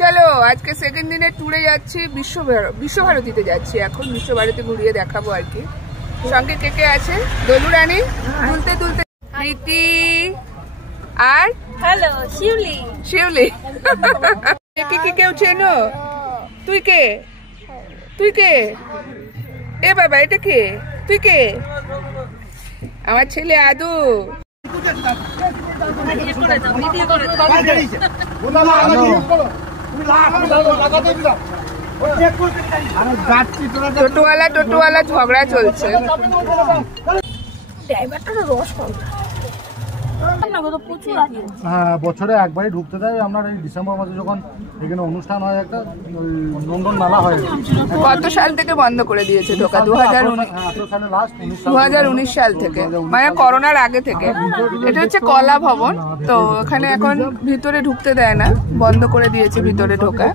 চলো আজকে সেকেন্ড দিনের ট্যুরে যাচ্ছি, বিশ্বভারতীতে যাচ্ছি। এখন বিশ্বভারতী ঘুরিয়ে দেখাবো আর কি। সঙ্গে কে কে আছে? দোলু রানী তুলতে তুলতে, প্রীতি আর হ্যালো শিউলি। শিউলি কে কি কেউ চেনো? তুই কে? তুই কে? এ বাবা এটা কে? তুই কে? আমার ছেলে আদু। টোটোওয়ালা ঝগড়া চলছে। হ্যাঁ, বছরে একবারই ঢুকতে দেয়। আপনার এই ডিসেম্বর মাসে যখন এখানে অনুষ্ঠান হয়, একটা নন্দন মেলা হয়। কত সাল থেকে বন্ধ করে দিয়েছে ঢোকা? 2019 সাল থেকে, মানে করোনার আগে থেকে। এটা হচ্ছে কলা ভবন, তো এখানে এখন ভিতরে ঢুকতে দেয় না, বন্ধ করে দিয়েছে ভিতরে ঢোকা।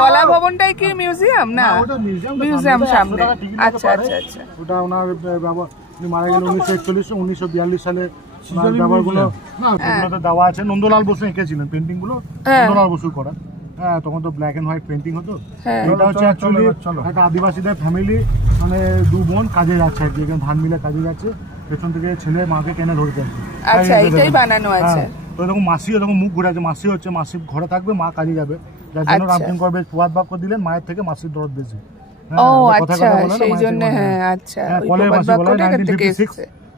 কলা ভবনটাই কি মিউজিয়াম? না, মিউজিয়াম সামনে। আচ্ছা আচ্ছা আচ্ছা। ওটা ওনার মারা গেল 1941-1942 সালে। দেওয়া আছে। নন্দলাল বসু এঁকেছিলেন পেন্টিং গুলো, নন্দলাল বসু করা। হ্যাঁ, তখন তো ব্ল্যাক এন্ড হোয়াইট পেন্টিং হতো। এটা হচ্ছে অ্যাকচুয়ালি একটা আদিবাসীদের ফ্যামিলি, মানে দু বোন কাজে যাচ্ছে আর কি, এখানে ধান মিলে কাজে যাচ্ছে। পেছন থেকে ছেলে মাকে কেনে ধরতে। আচ্ছা, এটাই বানানো আছে। তো এরকম মাসি, এরকম মুখ ঘুরে আছে। মাসি হচ্ছে, মাসি ঘরে থাকবে, মা কাজে যাবে। যার জন্য রামকিঙ্কর বেশ প্রবাদ বাক্য দিলেন, মায়ের থেকে মাসির দরদ বেশি। ও আচ্ছা, সেই জন্য। হ্যাঁ আচ্ছা,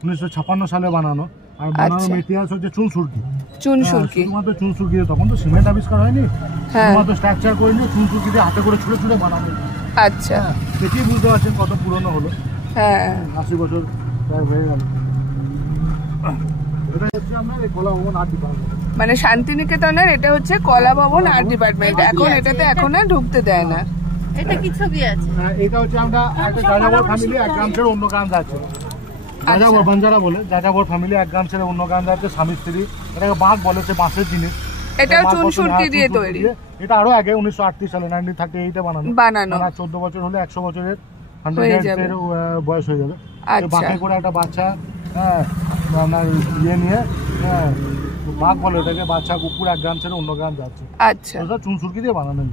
1956 সালে বানানো। আর বানানোর ইতিহাস হচ্ছে চুনসুরকি। শুধুমাত্র চুনসুরকি, তখন তো সিমেন্ট আবিষ্কার হয়নি, শুধুমাত্র স্ট্রাকচার করে নিয়ে চুনসুরকি দিয়ে হাতে করে ছুঁড়ে ছুঁড়ে বানানো। আচ্ছা, সেটি বুঝতে পারছেন কত পুরনো হলো। হ্যাঁ, 80 বছর প্রায় হয়ে গেল। এটা হচ্ছে আপনার কলা ভবন আর্ট ডিপার্টমেন্ট, মানে শান্তিনিকেতনের। এটা হচ্ছে কলা ভবন আর্ট ডিপার্টমেন্ট। এখন এটাতে এখন ঢুকতে দেয় না। এটা কি ছবি আছে? এটা হচ্ছে আমরা একটা যাযাবর ফ্যামিলি, এক গ্রাম ছেড়ে অন্য গ্রাম যাচ্ছে। যাযাবর বাঞ্জারা বলে, যাযাবর ফ্যামিলি এক গ্রাম ছেড়ে অন্য গ্রাম যাচ্ছে, স্বামী স্ত্রী। এটাকে বাঁক বলে, সে বাঁশের জিনিস। এটাও চুনসুরকি দিয়ে তৈরি। এটা আরো আগে 1938 সালে 1938 বানানো। 14 বছর হলে 100 বছরের 100 ইয়ার্সের বয়স হয়ে যাবে। বাঁকে করে একটা বাচ্চা, হ্যাঁ, আপনার ইয়ে নিয়ে, হ্যাঁ, বাঘ বলে এটাকে, বাচ্চা কুকুর এক গ্রাম ছেড়ে অন্য গ্রাম যাচ্ছে। আচ্ছা, চুনসুরকি দিয়ে বানানো।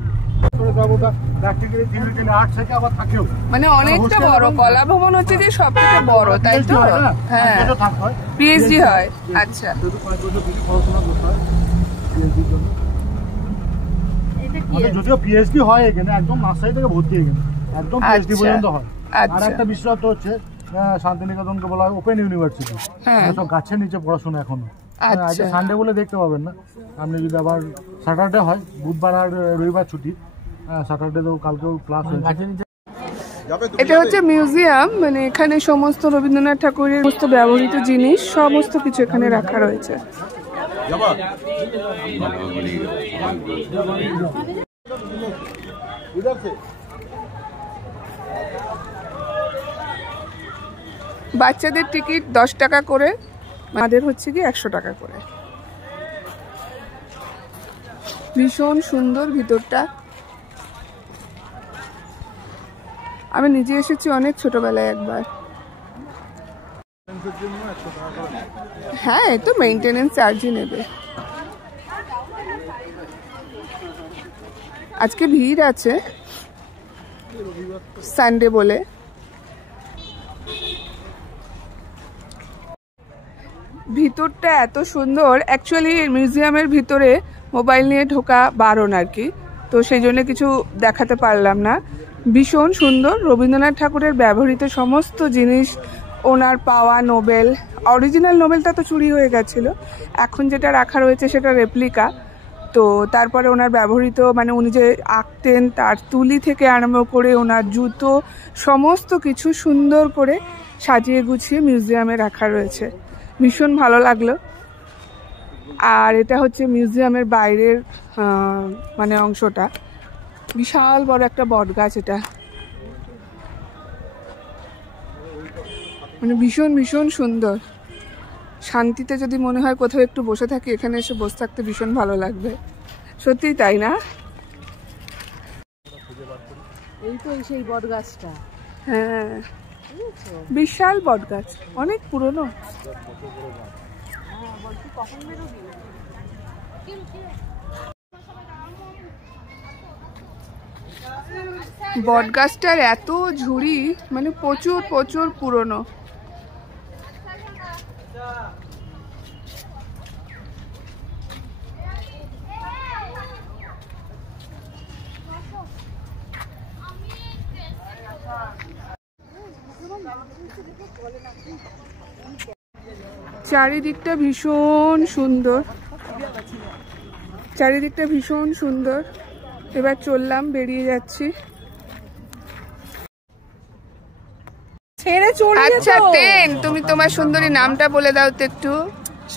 মানে অনেকটা বড়। কলা ভবন হচ্ছে যে সব থেকে বড়, তাই তো? হ্যাঁ, পিএইচডি হয়। আচ্ছা, যদিও পিএইচডি হয় এখানে, একদম নার্সারি থেকে ভর্তি এখানে, একদম পিএইচডি পর্যন্ত হয়। আর একটা বিশেষত্ব হচ্ছে শান্তিনিকেতনকে বলা হয় ওপেন ইউনিভার্সিটি। সব গাছের নিচে পড়াশোনা এখনো। আজকে সানডে বলে দেখতে পাবেন না। আপনি যদি আবার স্যাটারডে হয়, বুধবার আর রবিবার ছুটি, স্যাটারডে তো কালকেও ক্লাস হয়েছে। এটা হচ্ছে মিউজিয়াম, মানে এখানে সমস্ত রবীন্দ্রনাথ ঠাকুরের সমস্ত ব্যবহৃত জিনিস, সমস্ত কিছু এখানে রাখা রয়েছে। বাচ্চাদের টিকিট 10 টাকা করে, আমাদের হচ্ছে কি 100 টাকা করে। ভীষণ সুন্দর ভিতরটা। আমি নিজে এসেছি অনেক ছোটবেলায় একবার। হ্যাঁ, তো মেইনটেনেন্স চার্জই নেবে। আজকে ভিড় আছে, সানডে বলে। ভিতরটা এত সুন্দর। অ্যাকচুয়ালি মিউজিয়ামের ভিতরে মোবাইল নিয়ে ঢোকা বারণ আর কি, তো সেই জন্য কিছু দেখাতে পারলাম না। ভীষণ সুন্দর। রবীন্দ্রনাথ ঠাকুরের ব্যবহৃত সমস্ত জিনিস, ওনার পাওয়া নোবেল, অরিজিনাল নোবেলটা তো চুরি হয়ে গেছিল, এখন যেটা রাখা রয়েছে সেটা রেপ্লিকা। তো তারপরে ওনার ব্যবহৃত, মানে উনি যে আঁকতেন তার তুলি থেকে আরম্ভ করে ওনার জুতো, সমস্ত কিছু সুন্দর করে সাজিয়ে গুছিয়ে মিউজিয়ামে রাখা রয়েছে। ভীষণ ভালো লাগলো। আর এটা হচ্ছে মিউজিয়ামের বাইরের মানে অংশটা। বিশাল বড় একটা বট গাছ এটা, মানে ভীষণ ভীষণ সুন্দর। শান্তিতে যদি মনে হয় কোথাও একটু বসে থাকি, এখানে এসে বসে থাকতে ভীষণ ভালো লাগবে। সত্যিই তাই না? এই তো সেই বট গাছটা। হ্যাঁ, বিশাল বট গাছ, অনেক পুরনো। বট গাছটার এত ঝুড়ি, মানে প্রচুর প্রচুর পুরনো। চারিদিকটা ভীষণ সুন্দর, চারিদিকটা ভীষণ সুন্দর। এবার চললাম, বেরিয়ে যাচ্ছি। আচ্ছা তেন, তুমি তোমার সুন্দরী নামটা বলে দাও তো একটু।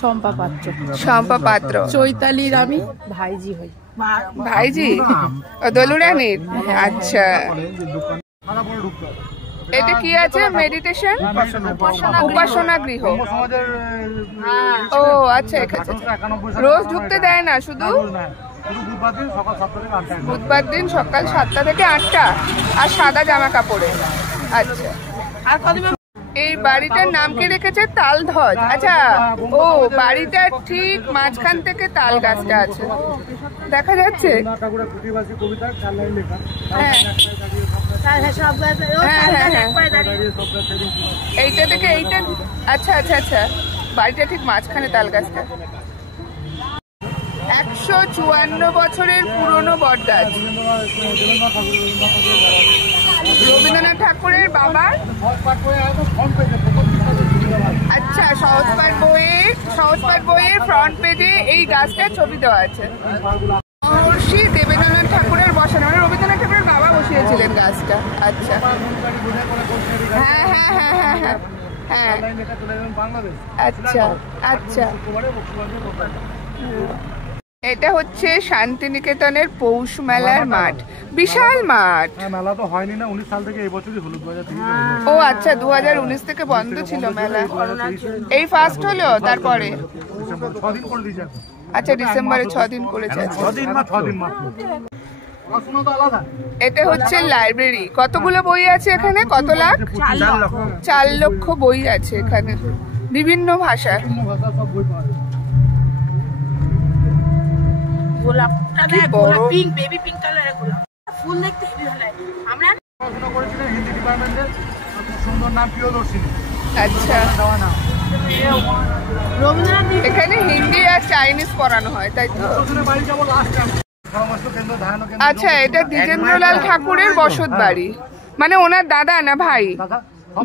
শম্পা পাত্র। শম্পা পাত্র। চৈতালির আমি ভাইজি হই। ভাইজি দলুরানির? আচ্ছা, এটা কি আছে? মেডিটেশন, উপাসনা গৃহ। ও আচ্ছা, রোজ ঢুকতে দেয় না, শুধু বুধবার দিন সকাল 7টা থেকে 8টা, আর সাদা জামা কাপড়ে। আচ্ছা, এই বাড়িটার নাম কি রেখেছে? তালধ্বজ। আচ্ছা, ও বাড়িটার ঠিক মাঝখান থেকে তাল গাছটা আছে, দেখা যাচ্ছে। এইটা থেকে এইটা। আচ্ছা আচ্ছা আচ্ছা, বাড়িটা ঠিক মাঝখানে তাল গাছটা। 154 বছরের পুরনো বট গাছ। রবীন্দ্রনাথ ঠাকুরের বাবার। আচ্ছা, সহজপাঠ বইয়ের ফ্রন্ট পেজে এই গাছটার ছবি দেওয়া আছে। মহর্ষি দেবেন্দ্রনাথ ঠাকুরের বসানো, মানে রবীন্দ্রনাথ ঠাকুরের বাবা বসিয়েছিলেন গাছটা। আচ্ছা, হ্যাঁ হ্যাঁ হ্যাঁ হ্যাঁ হ্যাঁ হ্যাঁ, আচ্ছা আচ্ছা। এটা হচ্ছে শান্তিনিকেতনের পৌষ মেলার মাঠ, বিশাল মাঠ। মেলা তো হয়নি না, 19 সাল থেকে এই বছরই হলো, 2023। ও আচ্ছা, 2019 থেকে বন্ধ ছিল মেলা, এই ফার্স্ট হলো। তারপরে আচ্ছা, ডিসেম্বরে 6 দিন করেছে। এটা হচ্ছে লাইব্রেরি। কতগুলো বই আছে এখানে? কত লাখ? 4 লক্ষ বই আছে এখানে, বিভিন্ন ভাষা। আচ্ছা, এখানে হিন্দি আর চাইনিজ পড়ানো হয়, তাই তো? আচ্ছা, এটা দ্বিজেন্দ্রলাল ঠাকুরের বসত বাড়ি, মানে ওনার দাদা না ভাই?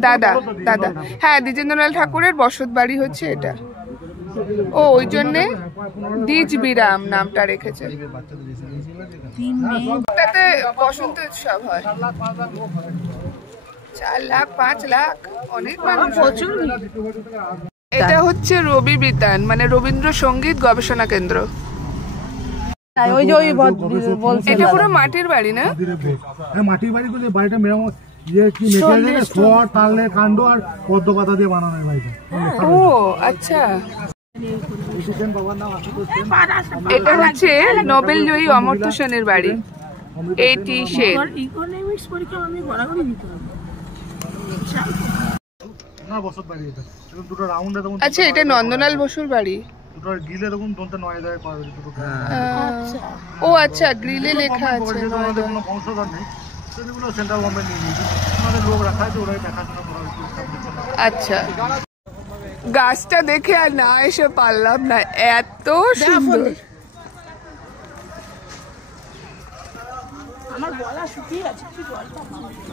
দাদা দাদা, হ্যাঁ, দ্বিজেন্দ্রলাল ঠাকুরের বসত বাড়ি হচ্ছে এটা। ও ওই জন্যে দ্বিজ বিরাম নামটা রেখেছে। তাতে বসন্ত উৎসব হয়। 4 লাখ 5 লাখ, অনেক মানুষ, প্রচুর। এটা হচ্ছে রবি বিতান, মানে রবীন্দ্র সঙ্গীত গবেষণা কেন্দ্র। এটা পুরো মাটির বাড়ি না? মাটির বাড়ি বলে বাড়িটা মেরামত তালে কাণ্ড আর পদ্ম পাতা দিয়ে বানানো বাড়িটা। ও আচ্ছা, এটা হচ্ছে নোবেল জয়ী অমর্ত্য সেনের বাড়ি। এটি সেন। আচ্ছা, এটা নন্দলাল বসুর বাড়ি। ও আচ্ছা, গ্রিলে লেখা আছে। আচ্ছা, গাছটা দেখে আর না এসে পারলাম না, এত সুন্দর। আমার গলা শুকিয়ে আছে।